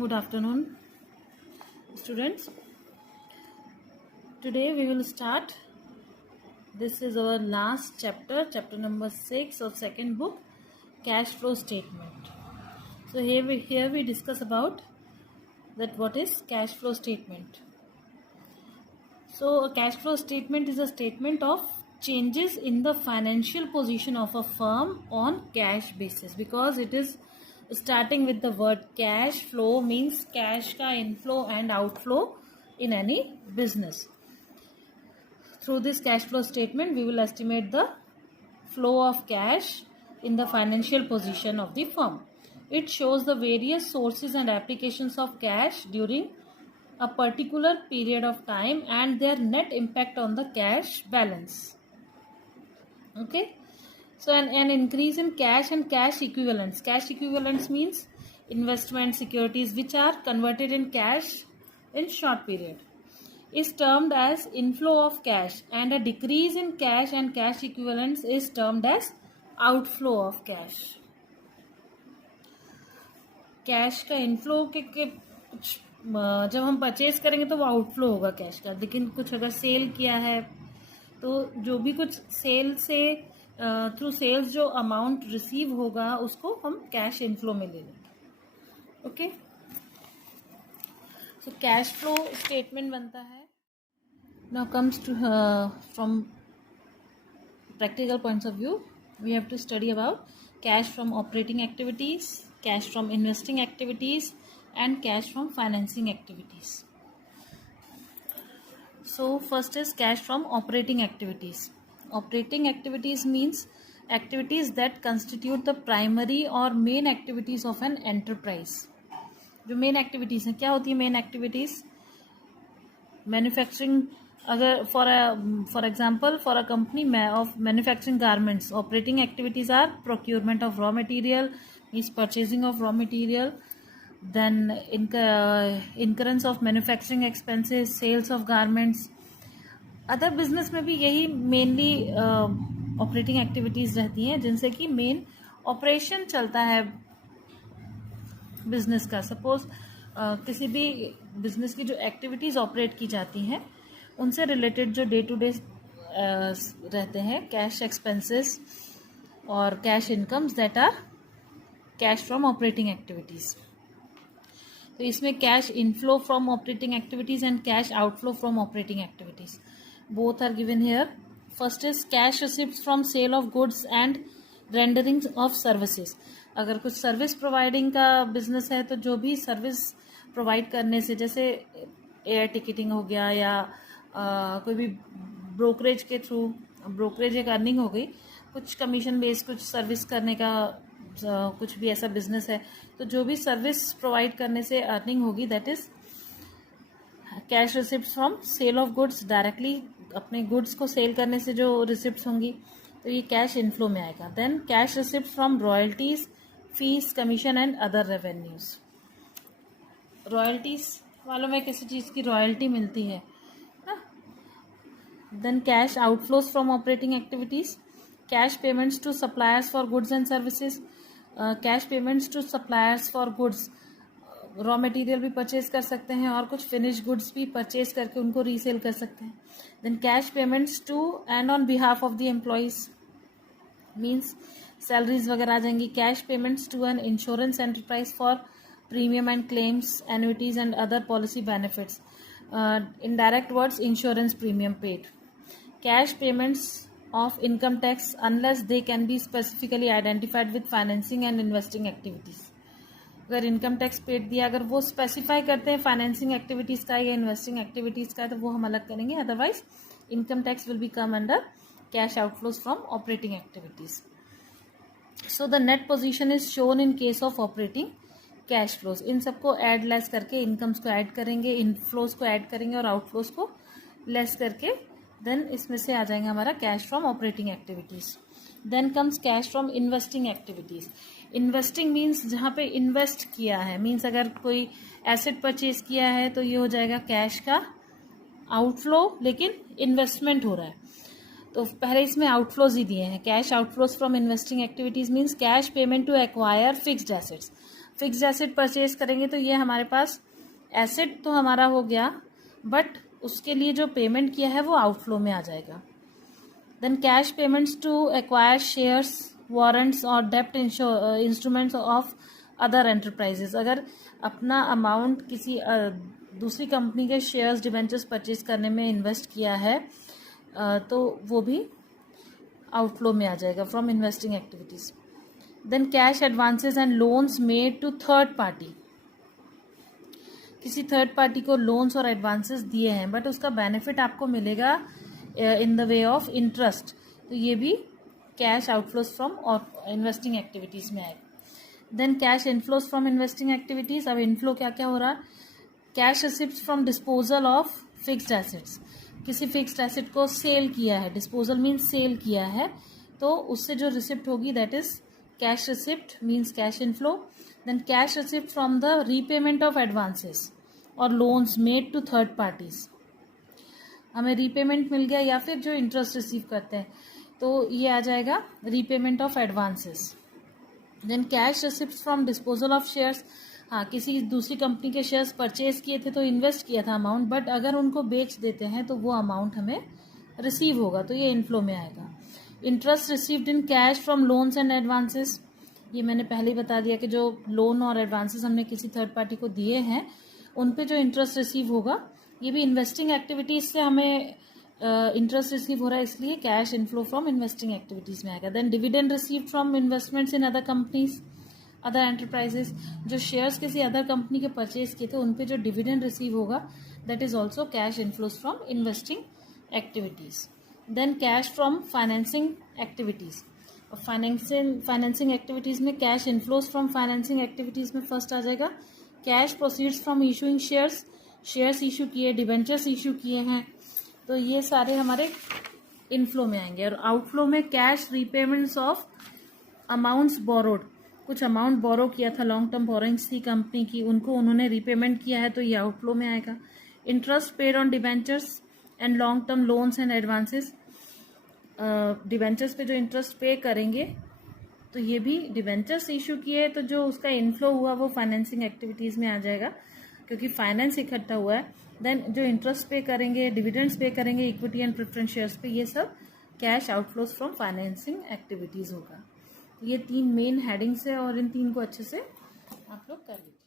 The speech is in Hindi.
Good afternoon, students. Today we will start. This is our last chapter, chapter number 6 of second book, cash flow statement. So here we discuss about that what is cash flow statement. So a cash flow statement is a statement of changes in the financial position of a firm on cash basis, because it is starting with the word cash flow, means cash ka inflow and outflow in any business. Through this cash flow statement, we will estimate the flow of cash in the financial position of the firm. It shows the various sources and applications of cash during a particular period of time and their net impact on the cash balance. Okay. So an increase in cash and cash equivalents. Cash equivalents means investment securities which are converted in cash in short period, is termed as inflow of cash, and a decrease in cash and cash equivalents is termed as outflow of cash. Cash का इनफ्लो के कुछ जब हम परचेज करेंगे तो वो आउटफ्लो होगा कैश का, लेकिन कुछ अगर सेल किया है तो जो भी कुछ सेल से थ्रू सेल्स जो अमाउंट रिसीव होगा उसको हम कैश इनफ्लो में ले लेंगे. Okay, so cash flow statement बनता है. Now comes to from practical points of view, we have to study about cash from operating activities, cash from investing activities and cash from financing activities. So first is cash from operating activities. Operating activities means activities that constitute the primary or main activities of an enterprise. जो main activities हैं, क्या होती है main activities? Manufacturing, अगर for example for a company of manufacturing garments, operating activities are procurement of raw material, means purchasing of raw material, then incurrence of manufacturing expenses, sales of garments. Other business में भी यही मेनली ऑपरेटिंग एक्टिविटीज रहती हैं जिनसे कि मेन ऑपरेशन चलता है बिजनेस का. सपोज किसी भी बिजनेस की जो एक्टिविटीज ऑपरेट की जाती हैं उनसे रिलेटेड जो डे टू डे रहते हैं कैश एक्सपेंसेस और cash incomes, that are cash from operating activities. तो इसमें cash inflow from operating activities and cash outflow from operating activities, both are given here. First is cash receipts from sale of goods and rendering of services. अगर कुछ सर्विस प्रोवाइडिंग का बिजनेस है तो जो भी सर्विस प्रोवाइड करने से, जैसे एयर टिकटिंग हो गया या कोई भी ब्रोकरेज के थ्रू, ब्रोकरेज एक अर्निंग हो गई, कुछ कमीशन बेस्ड कुछ सर्विस करने का कुछ भी ऐसा बिजनेस है, तो जो भी सर्विस प्रोवाइड करने से अर्निंग होगी that is cash receipt from sale of goods. Directly अपने गुड्स को सेल करने से जो रिसिप्ट होंगी तो ये कैश इनफ्लो में आएगा. Then cash receipt from royalties, fees, commission and other revenues. Royalties वालों में किसी चीज़ की रॉयल्टी मिलती है. Then cash outflows from operating activities, cash payments to suppliers for goods and services. Cash payments to suppliers for goods, raw material भी परचेज कर सकते हैं और कुछ फिनिश गुड्स भी परचेज करके उनको रीसेल कर सकते हैं. Then cash payments to and on behalf of the employees, means salaries वगैरह आ जाएंगी. Cash payments to an insurance enterprise for premium and claims, annuities and other policy benefits. In direct words, insurance premium paid. Cash payments of income tax unless they can be specifically identified with financing and investing activities. अगर इनकम टैक्स पेड दिया, अगर वो स्पेसिफाई करते हैं फाइनेंसिंग एक्टिविटीज़ का या इन्वेस्टिंग एक्टिविटीज़ का, तो वो हम अलग करेंगे. Otherwise income tax will be come under cash outflows from operating activities. So the net position is shown in case of operating cash flows. इन सबको ऐड लेस करके इनकम्स को ऐड करेंगे, इनफ्लोज को ऐड करेंगे और आउटफ्लोज को लेस करके देन इसमें से आ जाएगा हमारा cash from operating activities. Then comes cash from investing activities. Investing means जहाँ पे इन्वेस्ट किया है, मीन्स अगर कोई एसेट परचेज किया है तो ये हो जाएगा कैश का आउटफ्लो, लेकिन इन्वेस्टमेंट हो रहा है. तो पहले इसमें आउटफ्लोज ही दिए हैं. Cash outflows from investing activities means cash payment to acquire fixed assets. Fixed asset purchase करेंगे तो ये हमारे पास एसेट तो हमारा हो गया, बट उसके लिए जो पेमेंट किया है वो आउटफ्लो में आ जाएगा। Then cash payments to acquire shares, warrants और डेप्ट इंस्ट्रूमेंट्स ऑफ अदर एंटरप्राइजेस। अगर अपना अमाउंट किसी दूसरी कंपनी के शेयर्स, डिबेंचर्स परचेज करने में इन्वेस्ट किया है तो वो भी आउटफ्लो में आ जाएगा from investing activities. Then cash advances and loans made to third party. किसी थर्ड पार्टी को लोन्स और एडवांसेस दिए हैं बट उसका बेनिफिट आपको मिलेगा in the way of interest, तो ये भी कैश आउटफ्लोज फ्रॉम और इन्वेस्टिंग एक्टिविटीज में आएगा। Then cash inflows from investing activities. अब इनफ्लो क्या क्या हो रहा है? Cash receipt from disposal of fixed assets. किसी फिक्स्ड एसेट को सेल किया है, डिस्पोजल मीन्स सेल किया है, तो उससे जो रिसिप्ट होगी that is cash receipt, means cash inflow. Then cash receipt from the repayment of advances और loans made to third parties. हमें रीपेमेंट मिल गया या फिर जो इंटरेस्ट रिसीव करते हैं, तो ये आ जाएगा repayment of advances. Then cash receipt from disposal of shares. हाँ, किसी दूसरी कंपनी के शेयर्स परचेज किए थे तो इन्वेस्ट किया था अमाउंट, बट अगर उनको बेच देते हैं तो वो अमाउंट हमें रिसीव होगा, तो ये इनफ्लो में आएगा। Interest received in cash from loans and advances. ये मैंने पहले ही बता दिया कि जो लोन और एडवांसेस हमने किसी थर्ड पार्टी को दिए हैं उन पे जो इंटरेस्ट रिसीव होगा, ये भी इन्वेस्टिंग एक्टिविटीज से हमें इंटरेस्ट रिसीव हो रहा है, इसलिए cash inflow from investing activities में आएगा। Then dividend receive from investments in other companies, other enterprises. जो शेयर्स किसी अदर कंपनी के परचेज किए थे उन पे जो डिविडेंड रिसीव होगा that is also cash inflows from investing activities. Then cash from financing activities. Financing activities में cash inflows from financing activities में फर्स्ट आ जाएगा cash proceeds from issuing shares. Shares issue किए, डिबेंचर्स इशू किए हैं, तो ये सारे हमारे इनफ्लो में आएंगे। और आउटफ्लो में cash repayments of amounts borrowed. कुछ अमाउंट बोरो किया था, लॉन्ग टर्म बोरोइंग्स थी कंपनी की, उनको उन्होंने रीपेमेंट किया है तो ये आउटफ्लो में आएगा। Interest paid on debentures and long term loans and advances. Debentures पे जो इंटरेस्ट पे करेंगे तो ये भी डिबेंचर्स इशू किए, तो जो उसका इनफ्लो हुआ वो फाइनेंसिंग एक्टिविटीज में आ जाएगा क्योंकि फाइनेंस इकट्ठा हुआ है। देन जो इंटरेस्ट पे करेंगे, डिविडेंड्स पे करेंगे इक्विटी एंड प्रेफरेंस शेयर्स पे, ये सब cash outflows from financing activities होगा। ये 3 मेन हेडिंग्स है और इन 3 को अच्छे से आप लोग कर लीजिए।